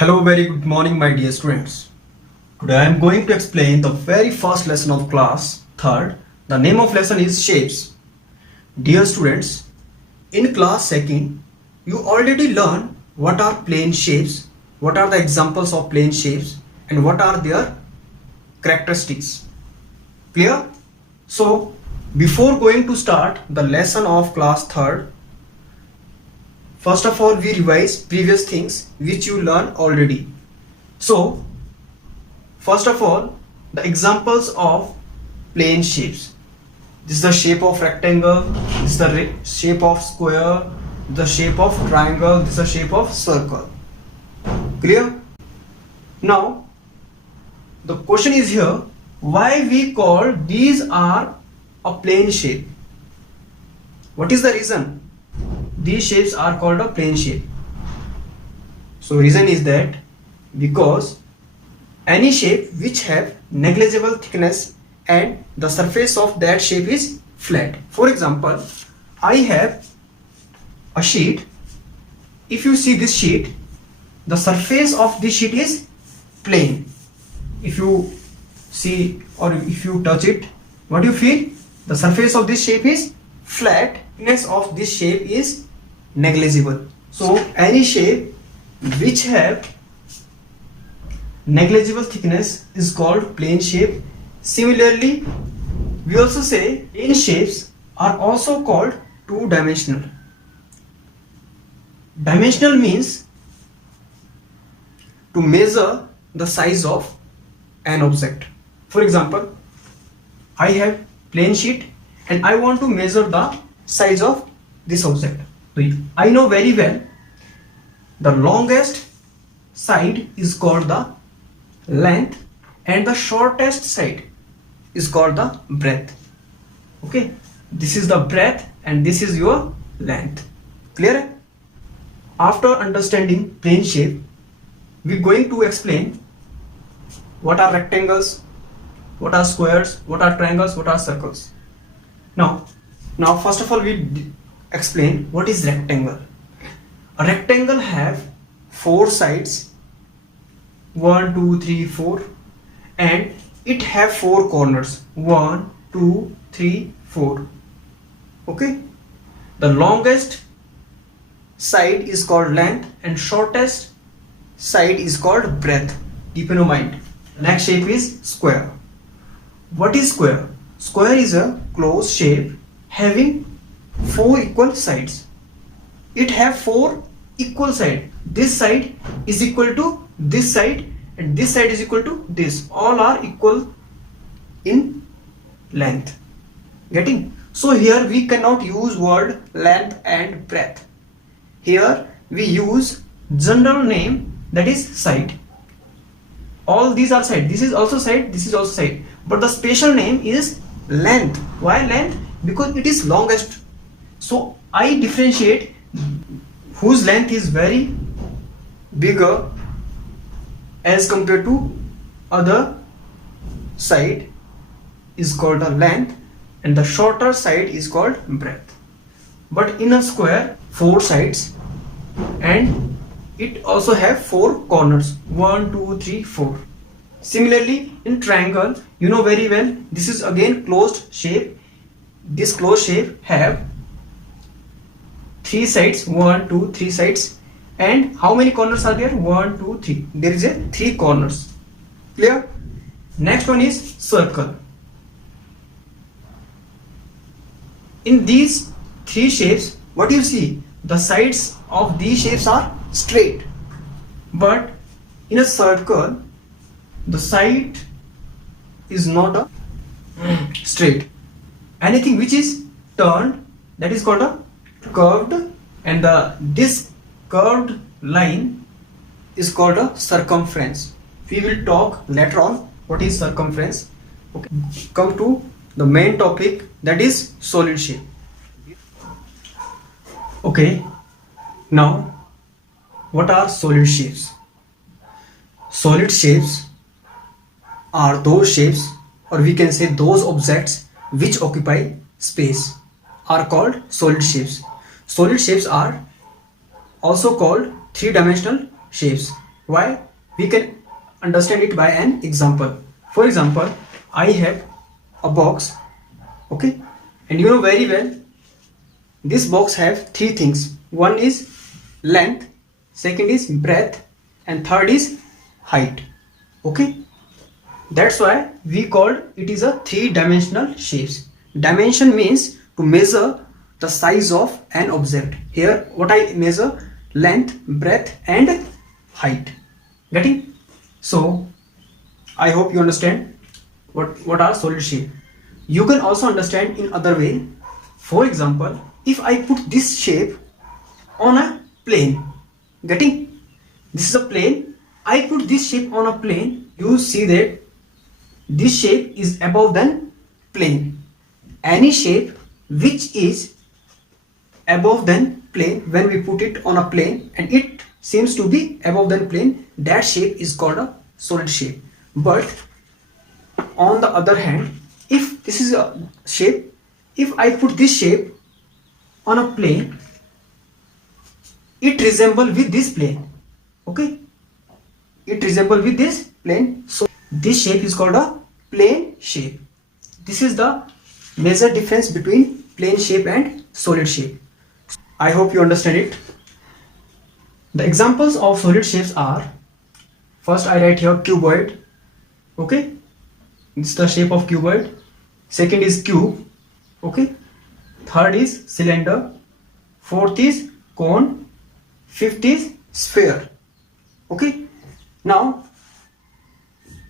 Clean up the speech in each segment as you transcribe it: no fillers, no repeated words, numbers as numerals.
Hello, very good morning, my dear students. Today I am going to explain the very first lesson of class 3rd. The name of lesson is shapes. Dear students, in class 2nd, you already learned what are plane shapes, what are the examples of plane shapes, and what are their characteristics. Clear? So, before going to start the lesson of class 3rd, first of all, we revise previous things which you learned already. So, first of all, the examples of plane shapes. This is the shape of rectangle, this is the shape of square, the shape of triangle, this is the shape of circle. Clear? Now, the question is here, why we call these are a plane shape? What is the reason? These shapes are called a plane shape. So reason is that because any shape which have negligible thickness and the surface of that shape is flat. For example, I have a sheet. If you see this sheet, the surface of this sheet is plane. If you see or if you touch it, what do you feel? The surface of this shape is flat. Thickness of this shape is negligible. So any shape which have negligible thickness is called plane shape. Similarly, we also say plane shapes are also called two-dimensional. Dimensional means to measure the size of an object. For example, I have plane sheet and I want to measure the size of this object. So I know very well the longest side is called the length and the shortest side is called the breadth. Okay, this is the breadth and this is your length. Clear? After understanding plane shape, we're going to explain what are rectangles, what are squares, what are triangles, what are circles. Now first of all, we explain what is rectangle. A rectangle have 4 sides, 1, 2, 3, 4, and it have 4 corners, 1, 2, 3, 4. Okay, the longest side is called length and shortest side is called breadth. Keep in your mind. Next shape is square. What is square? Square is a closed shape having 4 equal sides. It have 4 equal sides. This side is equal to this side and this side is equal to this. All are equal in length. Getting? So here we cannot use word length and breadth. Here we use general name, that is side. All these are side. This is also side, this is also side. But the special name is length. Why length? Because it is longest. So I differentiate whose length is very bigger as compared to other side is called a length and the shorter side is called breadth. But in a square, 4 sides and it also have 4 corners, 1, 2, 3, 4. Similarly, in triangle, you know very well, this is again closed shape. This closed shape have 3 sides, 1, 2, 3 sides, and how many corners are there? 1, 2, 3. There is a 3 corners. Clear? Next one is circle. In these 3 shapes, what do you see? The sides of these shapes are straight, but in a circle, the side is not a straight. Anything which is turned, that is called a curved, and this curved line is called a circumference. We will talk later on what is circumference. Okay. Come to the main topic, that is solid shape. Okay, now what are solid shapes? Solid shapes are those shapes, or we can say those objects which occupy space are called solid shapes. Solid shapes are also called three-dimensional shapes. Why? We can understand it by an example. For example, I have a box, okay, and you know very well this box have three things. One is length, second is breadth, and third is height. Okay, that's why we called it is a three-dimensional shapes. Dimension means to measure the size of an object. Here what I measure, length, breadth and height. Getting? So I hope you understand what are solid shape. You can also understand in other way. For example, if I put this shape on a plane, getting? This is a plane. I put this shape on a plane. You see that this shape is above than plane. Any shape which is above than plane, when we put it on a plane and it seems to be above than plane, that shape is called a solid shape. But on the other hand, if this is a shape, if I put this shape on a plane, it resemble with this plane. Okay, it resemble with this plane. So this shape is called a plane shape. This is the major difference between plane shape and solid shape. I hope you understand it. The examples of solid shapes are, first I write here cuboid. Okay, this is the shape of cuboid. Second is cube. Okay, third is cylinder, fourth is cone, fifth is sphere. Okay, now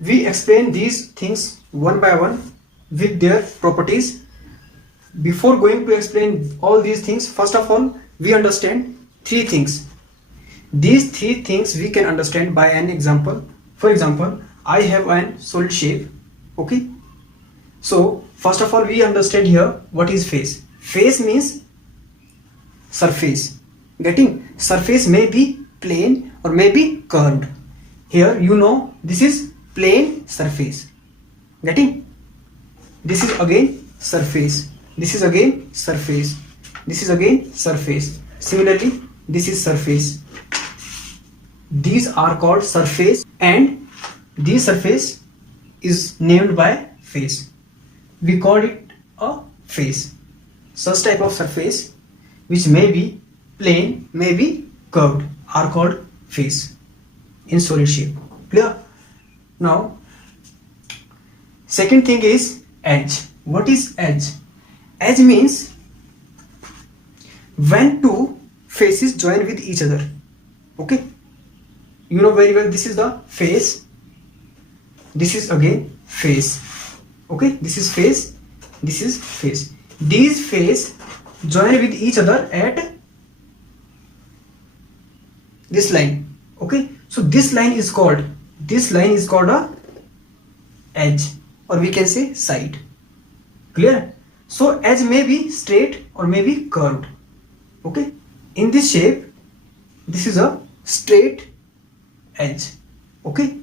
we explain these things one by one with their properties. Before going to explain all these things, first of all we understand three things. These three things we can understand by an example. For example, I have an solid shape. Okay, so first of all we understand here what is face. Face means surface. Getting? Surface may be plane or may be curved. Here you know this is plane surface. Getting? This is again surface. This is again surface. This is again surface. Similarly, this is surface. These are called surface, and this surface is named by face. We call it a face. Such type of surface which may be plane, may be curved, are called face in solid shape. Clear? Now second thing is edge. What is edge? Edge means when two faces join with each other. Okay, you know very well this is the face, this is again face. Okay, this is face, this is face. These face join with each other at this line. Okay, so this line is called a edge, or we can say side. Clear? So edge may be straight or may be curved. Okay, in this shape this is a straight edge. Okay,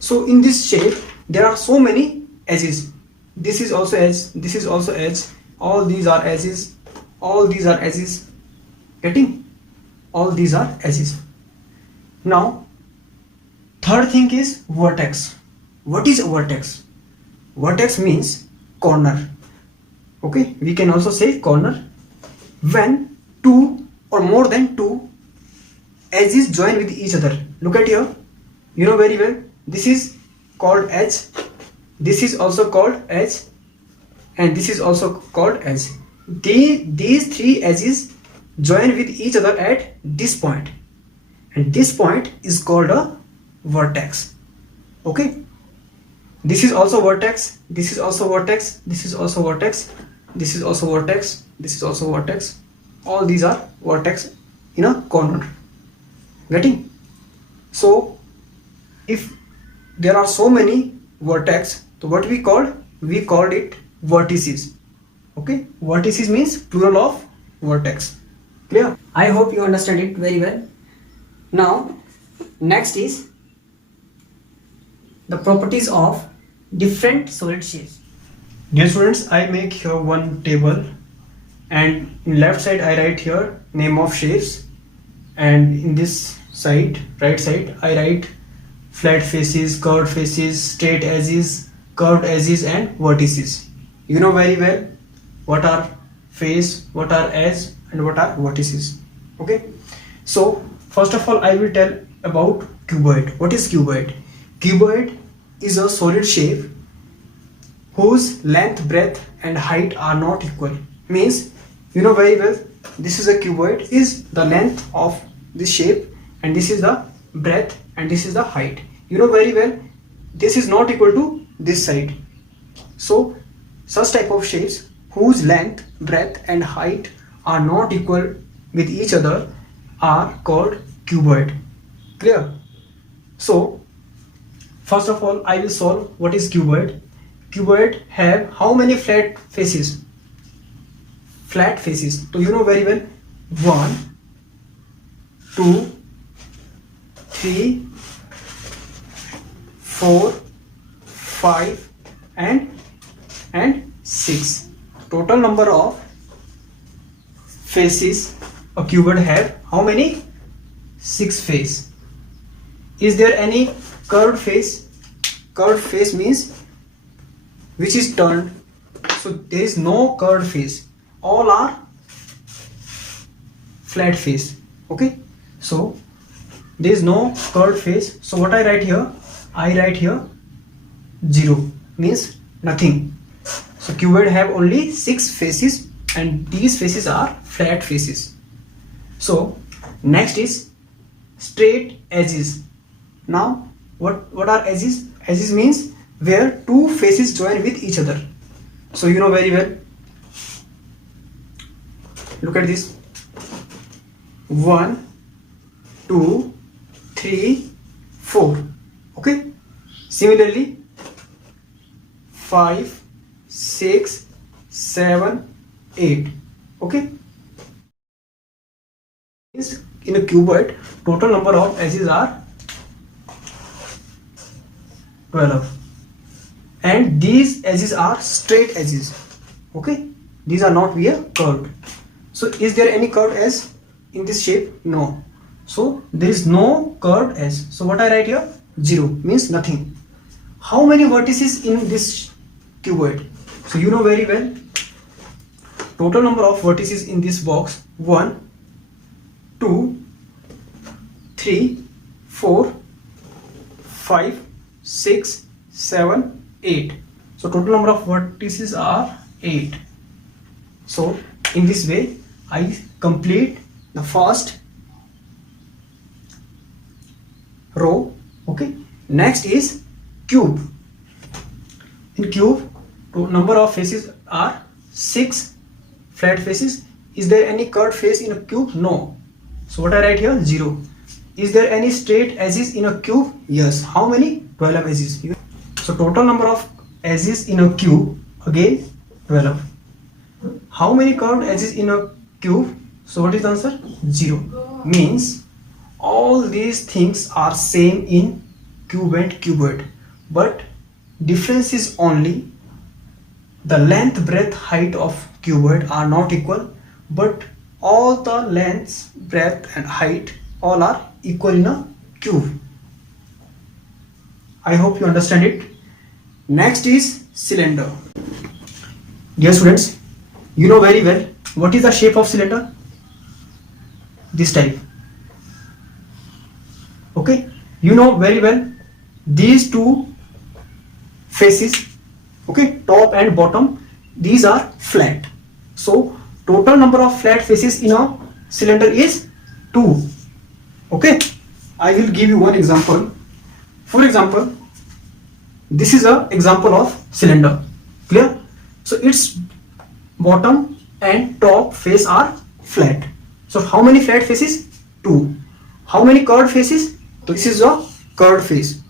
so in this shape there are so many edges. This is also edge, this is also edge, all these are edges, all these are edges. Getting? All these are edges. Now third thing is vertex. What is a vertex? Vertex means corner. Okay, we can also say corner. When two or more than two edges join with each other. Look at here, you know very well this is called edge, this is also called edge, and this is also called edge. These three edges join with each other at this point, and this point is called a vertex. Okay, this is also vertex, this is also vertex, this is also vertex, this is also vertex, this is also vertex. All these are vertex in a corner. Getting? So if there are so many vertex, so what we called? We called it vertices. Okay, vertices means plural of vertex. Clear? I hope you understand it very well. Now next is the properties of different solid shapes. Dear students, I make here one table, and in left side I write here name of shapes, and in this side, right side, I write flat faces, curved faces, straight edges, curved edges and vertices. You know very well what are face, what are edge and what are vertices. Okay, so first of all I will tell about cuboid. What is cuboid? Cuboid is a solid shape whose length, breadth and height are not equal. Means, you know very well, this is a cuboid, is the length of this shape and this is the breadth and this is the height. You know very well this is not equal to this side. So such type of shapes whose length, breadth and height are not equal with each other are called cuboid. Clear? So first of all I will solve what is cuboid. Cuboid have how many flat faces? Flat faces. So you know very well 1, 2, 3, 4, 5 and 6. Total number of faces a cuboid have how many? 6 face. Is there any curved face? Curved face means which is turned. So there is no curved face. All are flat face. Okay. So there is no curved face. So what I write here? I write here 0 means nothing. So cuboid have only 6 faces and these faces are flat faces. So next is straight edges. Now what are edges? Edges means where two faces join with each other. So you know very well, look at this, 1, 2, 3, 4. Okay. Similarly 5, 6, 7, 8. Okay. In a cuboid total number of edges are 12 and these edges are straight edges. Okay, these are not via curved. So is there any curved edge in this shape? No. So there is no curved edge. So what I write here? 0 means nothing. How many vertices in this cuboid? So you know very well total number of vertices in this box 1, 2, 3, 4, 5, 6, 7, 8. So total number of vertices are 8. So in this way I complete the first row. Okay. Next is cube. In cube number of faces are 6 flat faces. Is there any curved face in a cube? No. So what I write here? 0. Is there any straight edges in a cube? Yes. How many? 12 edges. So total number of edges in a cube again 12. How many curved edges in a cube? So what is the answer? 0. Means all these things are same in cube and cuboid, but difference is only the length, breadth, height of cuboid are not equal, but all the lengths, breadth and height all are equal in a cube. I hope you understand it. Next is cylinder. Dear students, you know very well what is the shape of cylinder? This type. Okay, you know very well these two faces, okay, top and bottom, these are flat. So total number of flat faces in a cylinder is 2. Okay, I will give you one example. For example, this is an example of cylinder. Clear? So its bottom and top face are flat. So how many flat faces? 2. How many curved faces? So this is a curved face.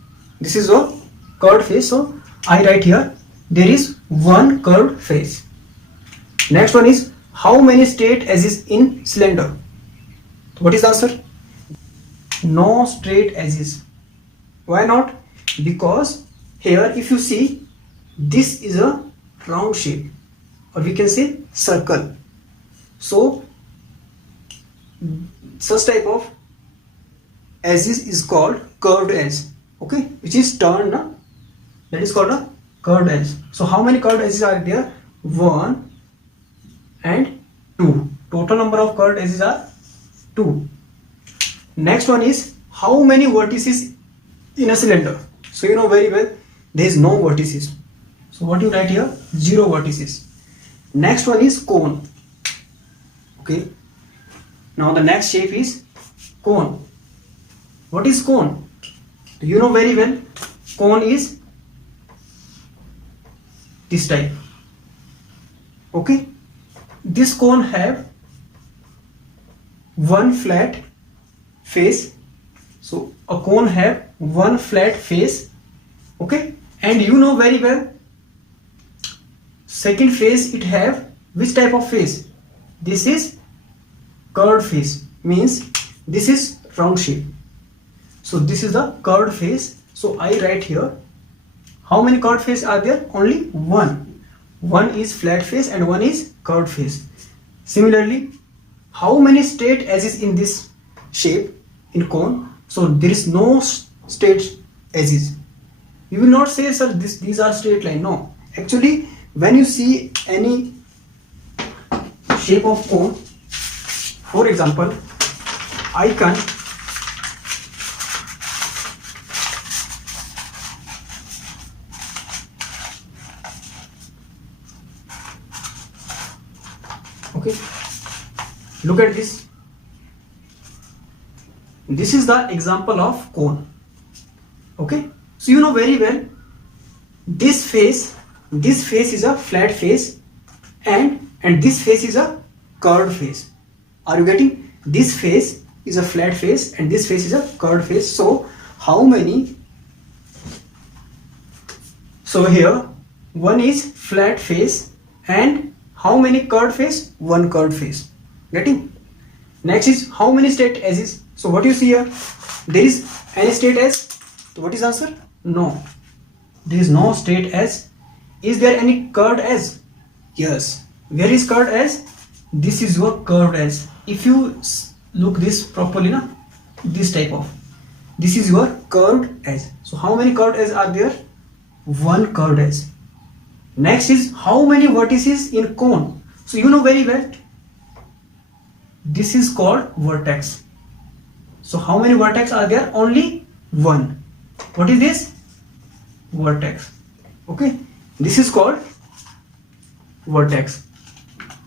This is a curved face. So I write here there is one curved face. Next one is how many straight edges in cylinder? What is the answer? No straight edges. Why not? Because here if you see, this is a round shape, or we can say circle. So such type of edges is called curved edge, okay, which is turned, that is called a curved edge. So how many curved edges are there? 1 and 2. Total number of curved edges are 2. Next one is how many vertices in a cylinder. So you know very well there is no vertices, so what you write here? 0 vertices. Next one is cone, okay. Now the next shape is cone. What is cone? You know very well, cone is this type, okay. This cone have one flat face, so a cone have one flat face, okay. And you know very well, second face it have which type of face? This is curved face, means this is round shape, so this is the curved face. So I write here, how many curved face are there? Only one. One is flat face and one is curved face. Similarly, how many straight edges in this shape in cone? So there is no straight edges. You will not say, sir, these are straight line. No, actually when you see any shape of cone, for example icon, okay, look at this. This is the example of cone, okay. So you know very well, this face is a flat face, and this face is a curved face. Are you getting? This face is a flat face and this face is a curved face. So how many? So here one is flat face and how many curved face? One curved face. Getting? Next is how many straight edges? So what you see here? There is any straight edge? So what is answer? No. There is no straight edge. Is there any curved edge? Yes. Where is curved edge? This is your curved edge. If you look this properly, na, this type of, this is your curved edge. So how many curved edges are there? One curved edge. Next is how many vertices in cone. So you know very well, this is called vertex. So how many vertex are there? Only one. What is this? Vertex, okay. This is called vertex.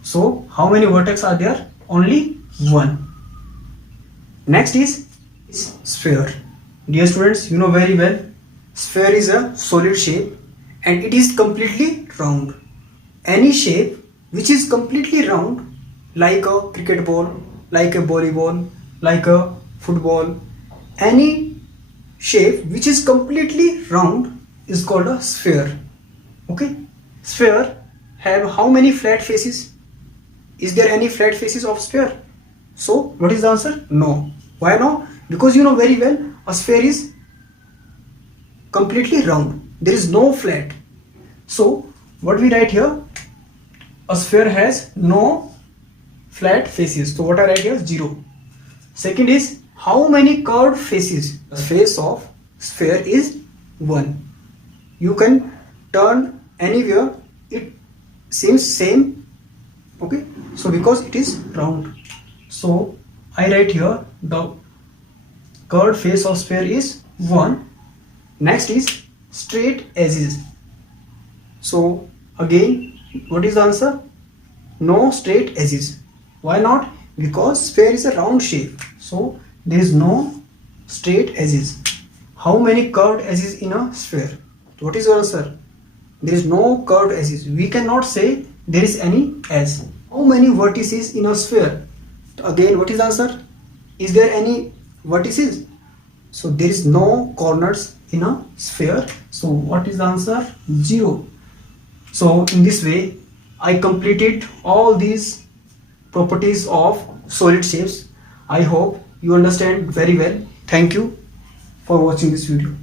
So how many vertex are there? Only one. Next is sphere. Dear students, you know very well, sphere is a solid shape and it is completely round. Any shape which is completely round, like a cricket ball, like a volleyball, like a football, any shape which is completely round is called a sphere, okay. Sphere have how many flat faces? Is there any flat faces of sphere? So what is the answer? No. Why no? Because you know very well, a sphere is completely round. There is no flat. So what we write here? A sphere has no flat faces. So what I write here? 0. Second is how many curved faces? The face of sphere is 1. You can turn anywhere, it seems same, okay. So because it is round, so I write here the curved face of sphere is 1. Next is straight edges. So again, what is the answer? No straight edges. Why not? Because sphere is a round shape, so there is no straight edges. How many curved edges in a sphere? What is your answer? There is no curved edges. We cannot say there is any edge. How many vertices in a sphere? Again, what is the answer? Is there any vertices? So there is no corners in a sphere. So what is the answer? 0. So in this way, I completed all these properties of solid shapes. I hope you understand very well. Thank you for watching this video.